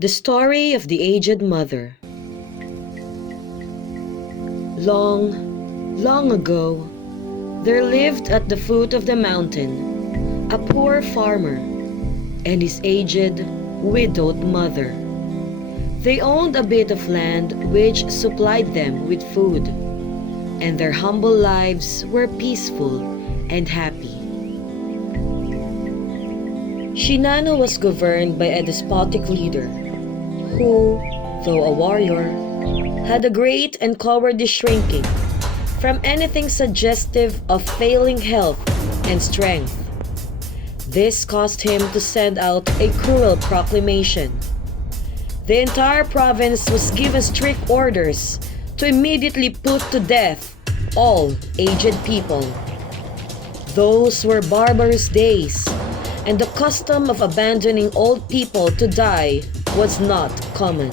The Story of the Aged Mother. Long, long ago, there lived at the foot of the mountain a poor farmer and his aged, widowed mother. They owned a bit of land which supplied them with food, and their humble lives were peaceful and happy. Shinano was governed by a despotic leader who, though a warrior, had a great and cowardly shrinking from anything suggestive of failing health and strength. This caused him to send out a cruel proclamation. The entire province was given strict orders to immediately put to death all aged people. Those were barbarous days, and the custom of abandoning old people to die was not common.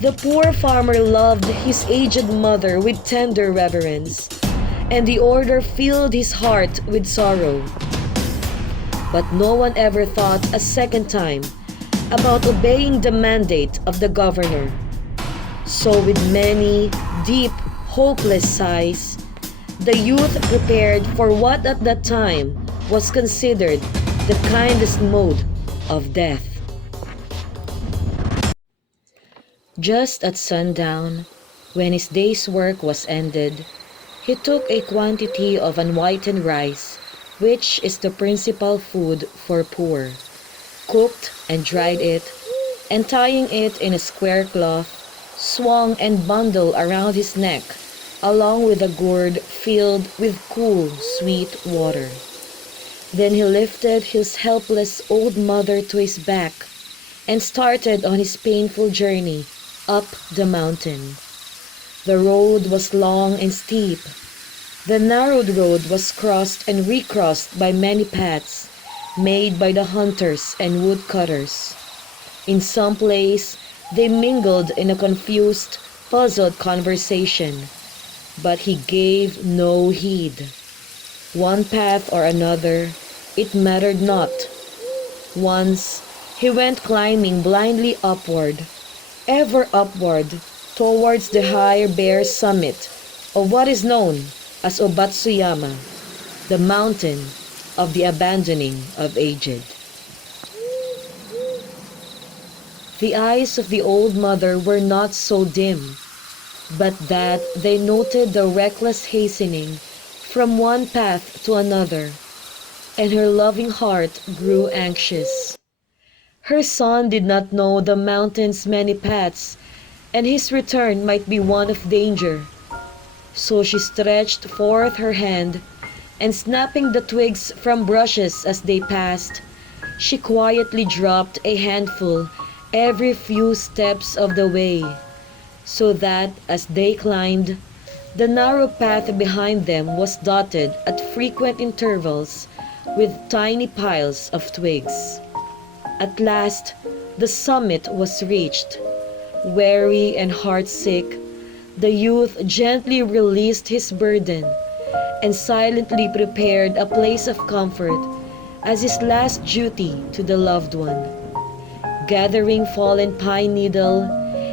The poor farmer loved his aged mother with tender reverence, and the order filled his heart with sorrow. But no one ever thought a second time about obeying the mandate of the governor. So with many deep, hopeless sighs, the youth prepared for what at that time was considered the kindest mode of death. Just at sundown, when his day's work was ended, he took a quantity of unwhitened rice, which is the principal food for poor, cooked and dried it, and tying it in a square cloth, swung and bundled around his neck, along with a gourd filled with cool, sweet water. Then he lifted his helpless old mother to his back and started on his painful journey up the mountain. The road was long and steep. The narrowed road was crossed and recrossed by many paths made by the hunters and woodcutters. In some place, they mingled in a confused, puzzled conversation, but he gave no heed. One path or another, it mattered not. Once, he went climbing blindly upward, ever upward, towards the high bare summit of what is known as Obatsuyama, the mountain of the abandoning of aged. The eyes of the old mother were not so dim, but that they noted the reckless hastening from one path to another, and her loving heart grew anxious. Her son did not know the mountain's many paths, and his return might be one of danger. So she stretched forth her hand, and snapping the twigs from brushes as they passed, she quietly dropped a handful every few steps of the way, so that as they climbed, the narrow path behind them was dotted at frequent intervals with tiny piles of twigs. At last, the summit was reached. Weary and heartsick, the youth gently released his burden and silently prepared a place of comfort as his last duty to the loved one. Gathering fallen pine needle,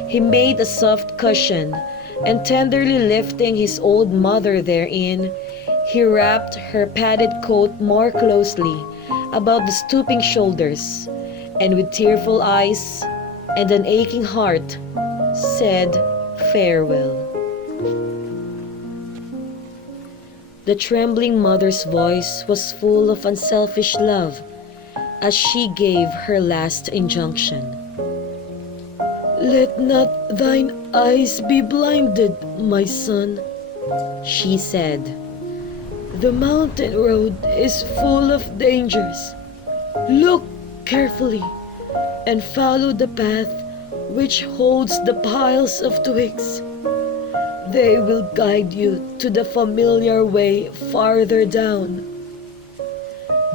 he made a soft cushion, and tenderly lifting his old mother therein, he wrapped her padded coat more closely about the stooping shoulders, and with tearful eyes and an aching heart, said farewell. The trembling mother's voice was full of unselfish love as she gave her last injunction. "Let not thine eyes be blinded, my son," she said. "The mountain road is full of dangers. Look carefully and follow the path which holds the piles of twigs. They will guide you to the familiar way farther down."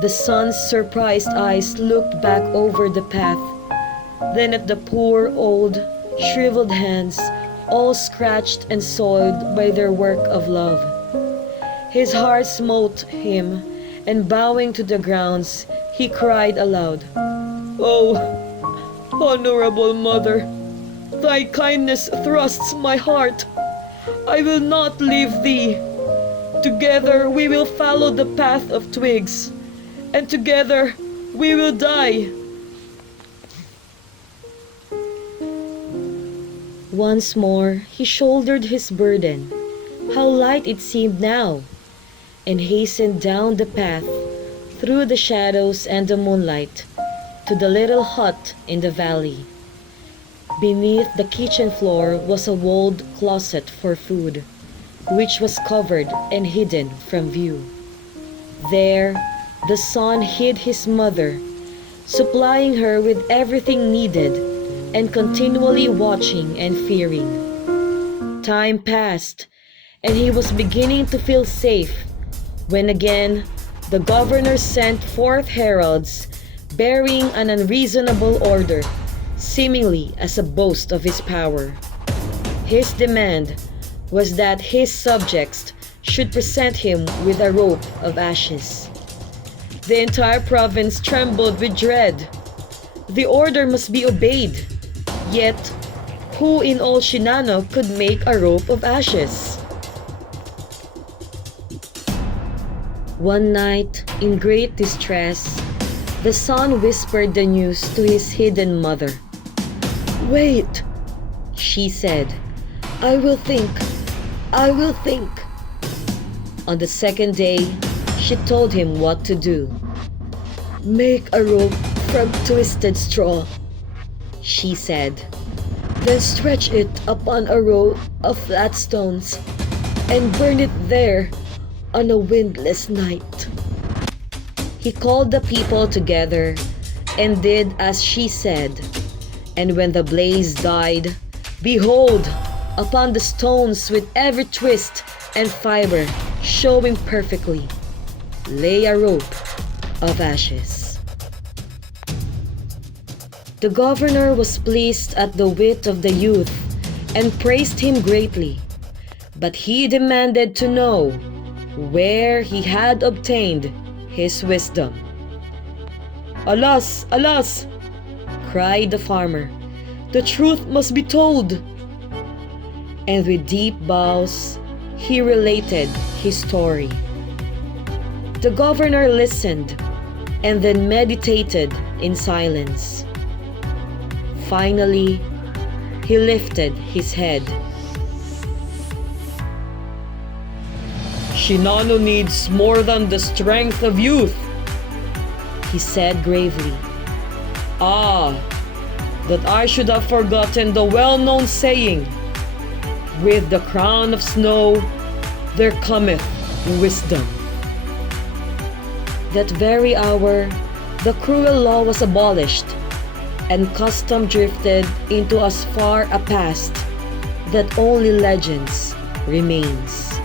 The son's surprised eyes looked back over the path, then at the poor old, shriveled hands, all scratched and soiled by their work of love. His heart smote him, and bowing to the ground, he cried aloud, "Oh, Honorable Mother, thy kindness thrusts my heart. I will not leave thee. Together we will follow the path of twigs, and together we will die. Once more he shouldered his burden. How light it seemed now, and hastened down the path, through the shadows and the moonlight, to the little hut in the valley. Beneath the kitchen floor was a walled closet for food, which was covered and hidden from view. There, the son hid his mother, supplying her with everything needed and continually watching and fearing. Time passed, and he was beginning to feel safe when again the governor sent forth heralds bearing an unreasonable order, seemingly as a boast of his power. His demand was that his subjects should present him with a rope of ashes. The entire province trembled with dread. The order must be obeyed, yet who in all Shinano could make a rope of ashes? One night, in great distress, the son whispered the news to his hidden mother. "Wait," she said. "I will think. I will think." On the second day, she told him what to do. "Make a rope from twisted straw," she said. "Then stretch it upon a row of flat stones and burn it there on a windless night." He called the people together and did as she said. And when the blaze died, behold, upon the stones with every twist and fiber showing perfectly, lay a rope of ashes. The governor was pleased at the wit of the youth and praised him greatly, but he demanded to know where he had obtained his wisdom. "Alas, alas!" cried the farmer, "the truth must be told." And with deep bows, he related his story. The governor listened and then meditated in silence. Finally, he lifted his head. "Shinano needs more than the strength of youth," he said gravely. "Ah, that I should have forgotten the well-known saying, 'With the crown of snow, there cometh wisdom.'" That very hour, the cruel law was abolished, and custom drifted into as far a past that only legends remains.